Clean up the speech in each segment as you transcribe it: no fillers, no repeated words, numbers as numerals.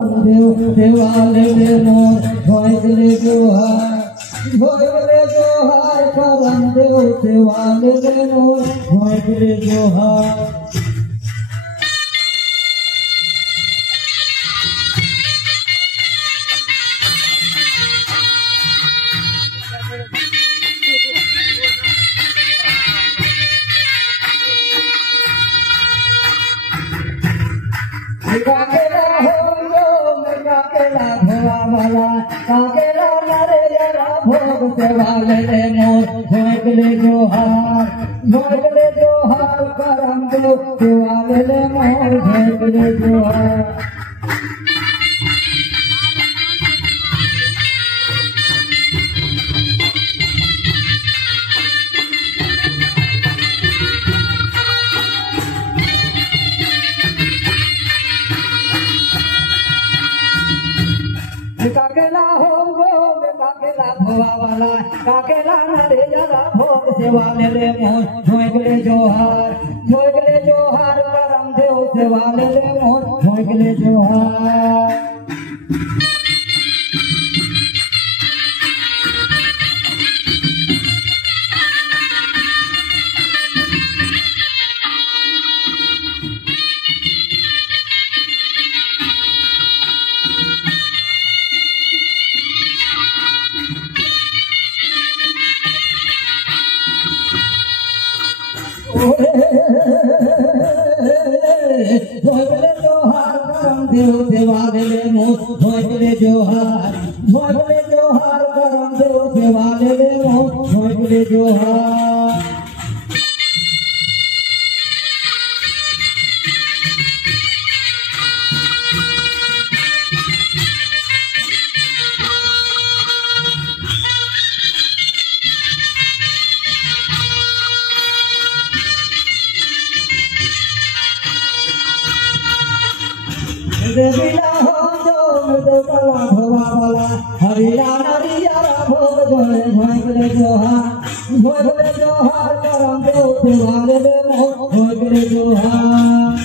देवाले ले मोर भोगले जोहार भोगले जोहार करम देव देवाले ले मोर भोगले जोहार काकेला भोला काकेला नरे जरा भोग सेवाले ले मोर भोगले जोहार करम देव सेवाले ले मोर भोगले जोहार काकेला हो गो काकेला भोवा वाला काकेला नरे जरा भोग सेवाले ले मोर भोगले जोहार करम देव सेवाले ले मोर भोगले जोहार भोगले जोहार करम देव सेवाले ले मोर भोगले जोहार करम देव सेवाले ले मोर भोगले जोहार देवीला हो जो कला भोवा वाला हरिया नरिया भोग जोड़े भोगले जोहार करम देव सेवाले ले मोर भोगले जोहार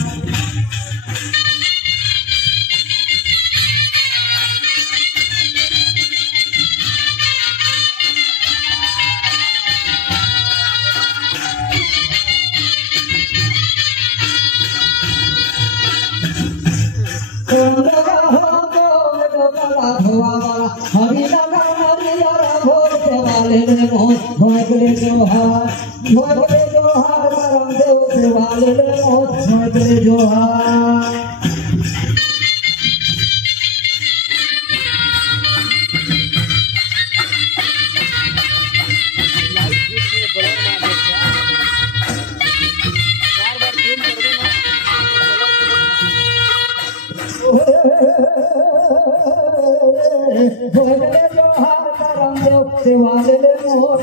हरिया नरिया भोग सेवाले ले मोर भोगले जोहार करम देव सेवाले ले मोर भोगले जोहार भोगले जोहार करम देव सेवाले ले मोर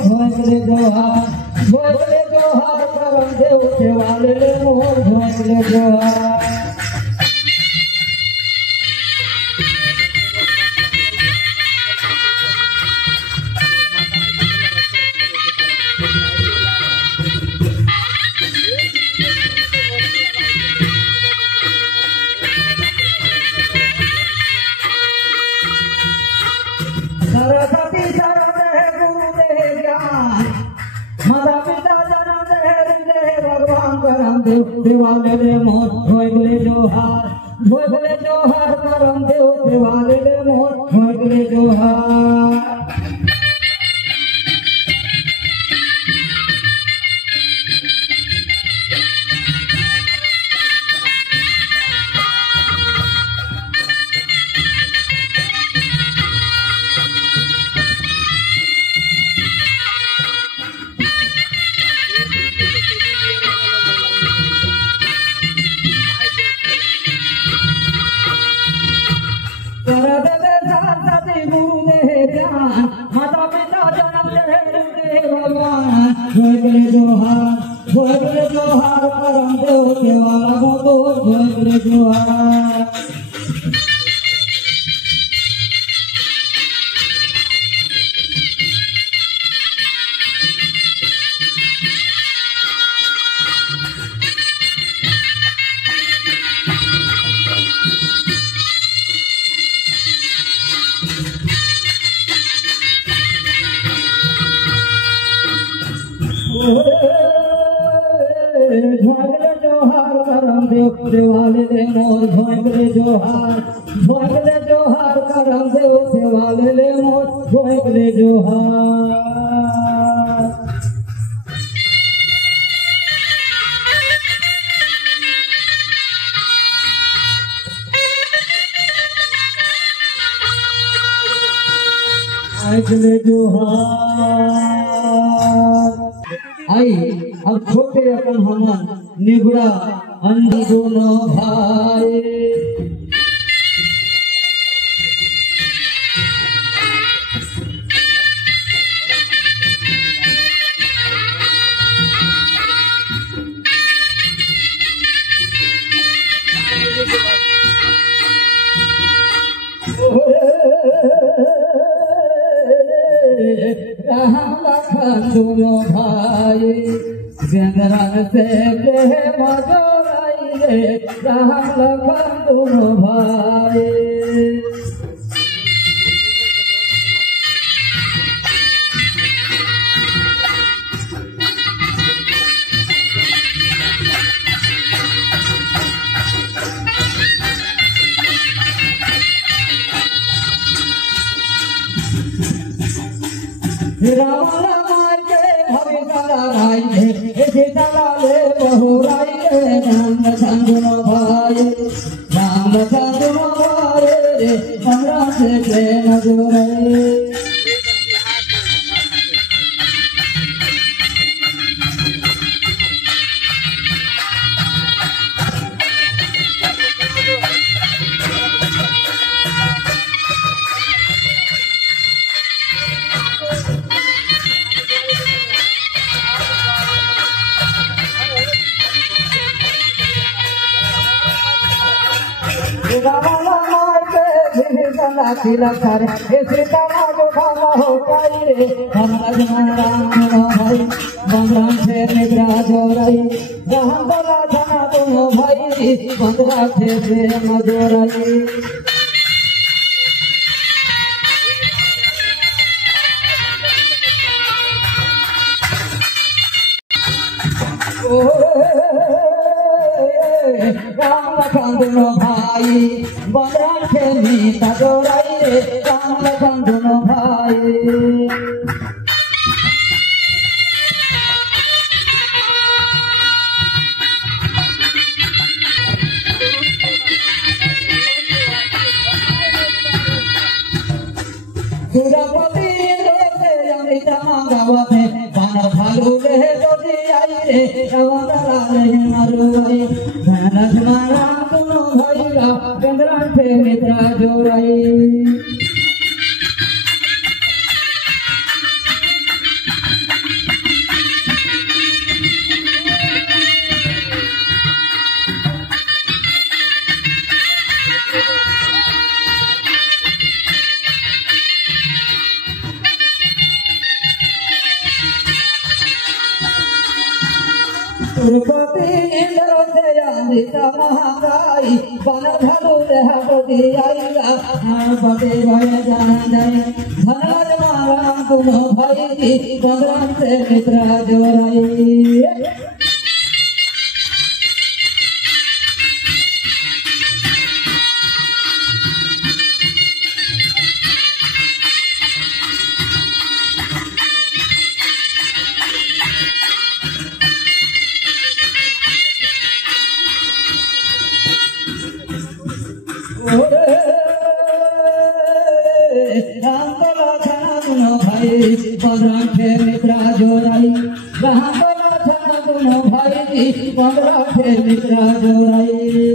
भोगले जोहार करम देव सेवाले ले मोर भोगले जोहार सरस्वती शरण दे गुरु दे ज्ञान माता पिता जन्म दे भगवान करम देव सेवाले ले मोर भोगले जोहार करम देव सेवाले ले मोर भोगले जोहार माता पिता जन्म दे भगवान भोगले जोहार करम देव सेवाले मोर भोगले जोहार देवाले ले मोर भोंकले जोहार करम देव देवाले ले मोर भोंकले जोहार भोंकले जोहार आई अब छोटे अपन हमन निगुड़ा अंधी दोनों भाई दोनों भाई जंगरान से मजोराई रे राम लखन दोनों भाई राम सीता लाले बहुराई राम दोनों भाई रे हमरा से प्रेम जोड़े तिलक सारे सीता जो खाना हो पाई रे राम भाई बंदरान से निद्रा जोराई राम बोला जाना दोनों भाई बंदरा से मजोराई राम लखन दोनों भाई बंदरान से मीता जोराई रे राम लखन दोनों भाई सुरपति से अमृता गावते गाना भालू ले जोड़ी आई रे रावणा ले मरुई धनस मारा दोनों भाई का चंद्रा से मित्रा जोराई सुरपति इंद्र से अमृता महागाई बन धनु देहपति आईगा पति भय जान जय धनराज मारा दोनों भाई चंद्रा से मित्रा जोराई राम बोला छना दोनों भाई बंदरा से मित्रा जोराई राम बोला छना दोनों भाई बंदरा से मित्रा जोराई